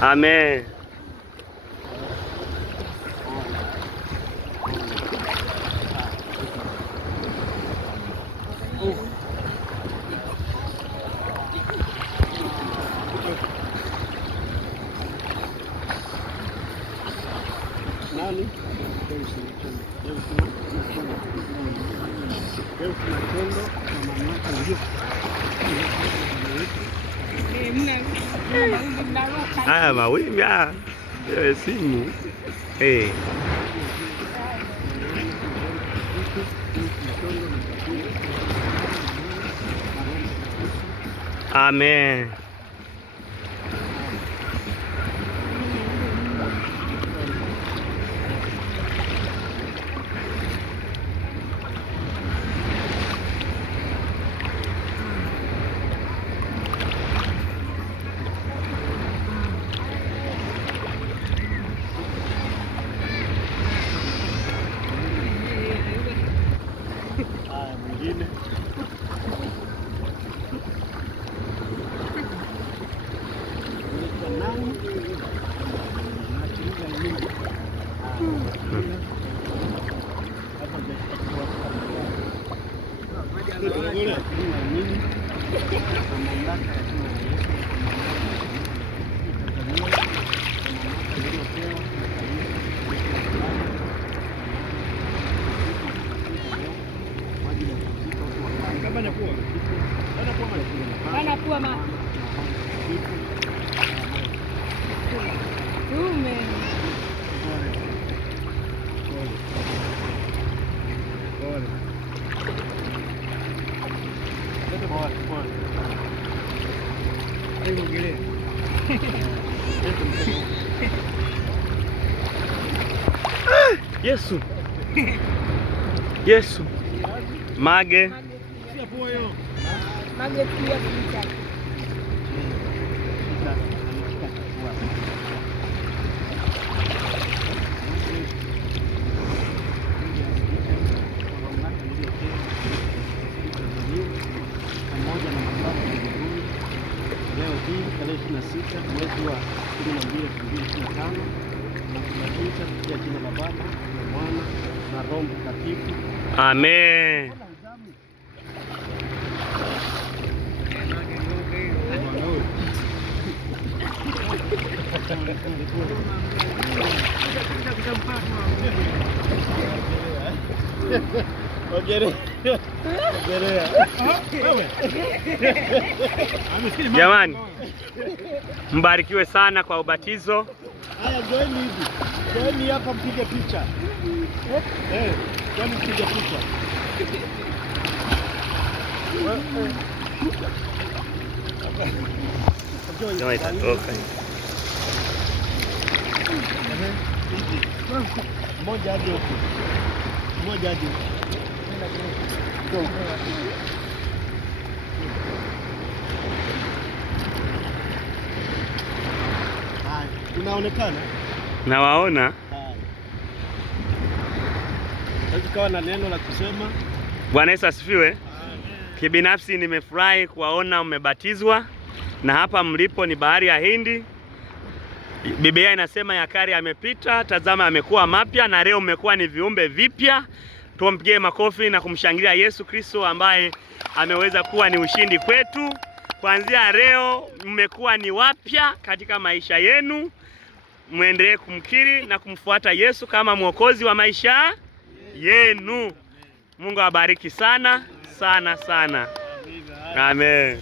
Amen. Nani? Haya mawimbi simu. Amen. Mwingine Yesu. Yesu. Mage. Mage pia kuita. Leo hii tarehe 26 mwezi wa 12 2025 na tunabatiza kupitia jina la Baba na Mwana na Roho Mtakatifu. Amen. Jamani, mbarikiwe sana kwa ubatizo. Haya, joeni hivi. Joeni hapa mpige picha. Joeni mpige picha. Join itatoka. Mmoja hadi huko. Mmoja hadi huko. Unaonekana? Nawaona. Kawa na neno la kusema. Bwana Yesu asifiwe. Kibinafsi nimefurahi kuwaona mmebatizwa, na hapa mlipo ni bahari ya Hindi. Biblia inasema ya kale yamepita, tazama yamekuwa mapya, na leo mmekuwa ni viumbe vipya. Tumpigie makofi na kumshangilia Yesu Kristo ambaye ameweza kuwa ni ushindi kwetu. Kuanzia leo mmekuwa ni wapya katika maisha yenu. Muendelee kumkiri na kumfuata Yesu kama mwokozi wa maisha yenu. Mungu awabariki sana sana sana. Amen.